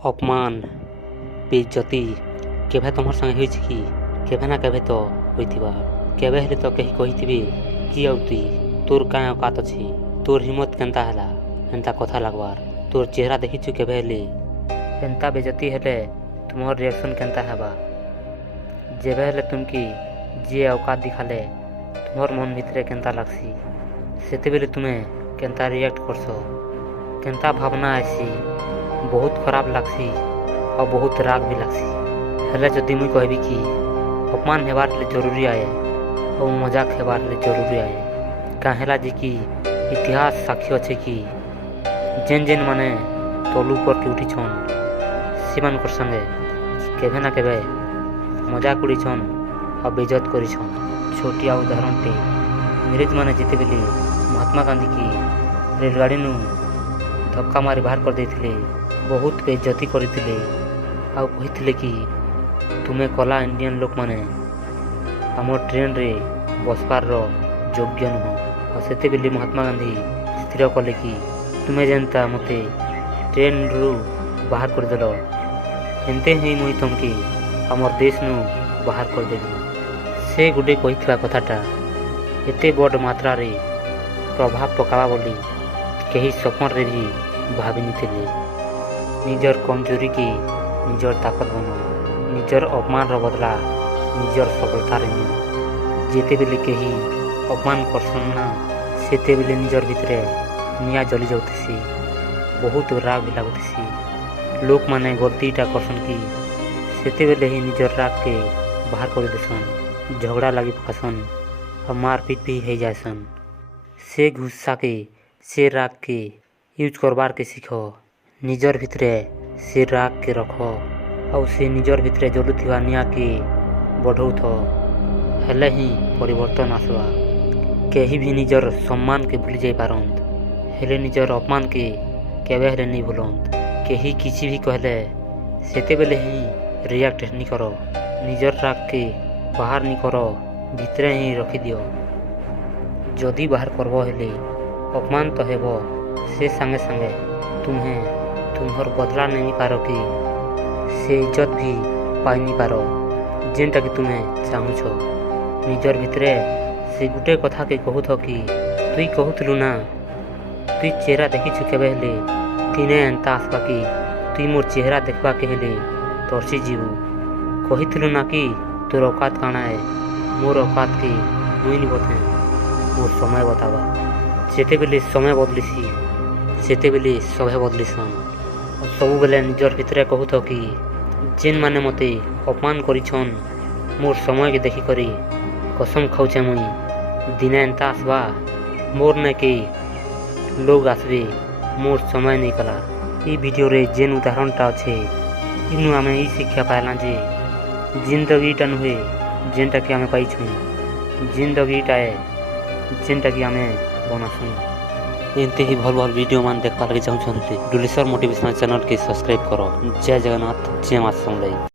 अपमान बेइज्जती केभे तुमर संगे होइछ कि केभे ना केभे तो होइथिबा। केभे हेले तो कही कहिथिबे कि आउ तुई तोर काए औकात अछि, तोर हिम्मत केनता हैला एंता कथा लागबार। तोर चेहरा देखिछु केभे हेले एंता बेइज्जती हेले तुमर रिएक्शन केनता हेबा। जेबे हेले तुमकी जे औकात दिखाले तुमर मन भितरे केनता लागसी, सेते बेले तुमे केनता रिएक्ट करसो, केनता भावना आइसी। बहुत खराब लागसी और बहुत राग भी लागसी। हेले जदि मुई कहबी कि अपमान हेबार ले जरूरी आए और मजाक हेबार ले जरूरी आए, काहेला जे कि इतिहास साक्षी अच्छे कि जेन जेन माने तलू पर के उठिछन सेमानकर संगे केभे ना केभे मजाक उड़ीछन और बेइज्जत करिछन। छोटिया उदाहरणटे इंग्रेज माने जेतेबेले महात्मा गांधी की रेलगाड़ी नु धक्का मारी बाहर कर देथिले, बहुत बेइज्जती करथिले आ कहिथिले कि तुमे कला इंडियन लोक माने हमर ट्रेन रे बसपार रो योग्य नुह। और सेते बेले महात्मा गांधी स्थिर कले कि तुमे जेनता मते ट्रेन रु बाहर कर देलो एंते ही मुई तुमके हमर देश नु बाहर कर देबी। से गुडे कहिथिबा कथाटा एते बड़ मात्रा रे प्रभाव पकावा बोली केही सपन रे भी भाबी निथिले। निजर कमजोरी की निजर ताकत बनो, निजर अपमान रो बदला निजर सफलता रे नियो। जेते बेले केही अपमान करसन ना सेते बेले निजर भितरे निया जली जाउथिसी, बहुत राग भी लागुथिसी। लोक माने गलतीटा करसन कि सेते बेले ही निजर राग के बाहर कर देसन, झगड़ा लागी पकासन और मारपीट भी हो जासन। से गुस्सा के से राग के यूज करबार के सीखो, निजर भितरे से राग के रखो और से निजर भितरे जलुथिबा निया के बढ़ौथ, हेले ही परिवर्तन आसवा। केही भी निजर सम्मान के भूली जाई पारंत, हेले निजर अपमान के केबे हेले नहीं भूलंत। केही किसी भी कहले सेते बेले ही रिएक्ट नहीं करो, निजर राग के बाहर नहीं करो, भितरे ही रखी दियो। जदि बाहर करबो हेले अपमान तो हेबो, से संगे संगे तुम्हें तुम्हर बदला नहीं पारो कि से इज्जत भी पाई नहीं पारो जेनटा कि तुम्हें चाहूछ। निजर भितरे से गुटे कथा के कहूथ कि तुई कहूथलु ना तुई चेहरा देखिछु केबे हेले दिने एंता आसबा कि तुई मोर चेहरा देखबा के हेले तरसी जीवु। कहिथलु ना कि तोर औकात काना है, मोर औकात के मुई नहीं बते, मोर समय बतावा। जेते बेले समय बदलिसी सेते बेले सभे बदलिसन। और सबु बेले निजर भितरे कहूथ कि जेन माने मते अपमान करिछन मोर समय के देखी करी कसम खाउछे मुई दिने एंता आसबा मोर ने के लोग आसबे मोर समय नहीं कला। ई वीडियो रे जेन उदाहरणटा अच्छे इनु आमे ई शिक्षा पाइला जे जिंदगीटा नुहे जेनटा कि आमे पाइछु, जिंदगीटा है जेनटा कि आमे बनासु। एंते ही भल भल वीडियो मान देखा लगे चाहूँ डुलेश्वर मोटिवेशनल चैनल के सब्सक्राइब करो। जय जगन्नाथ, जय माता समलाई।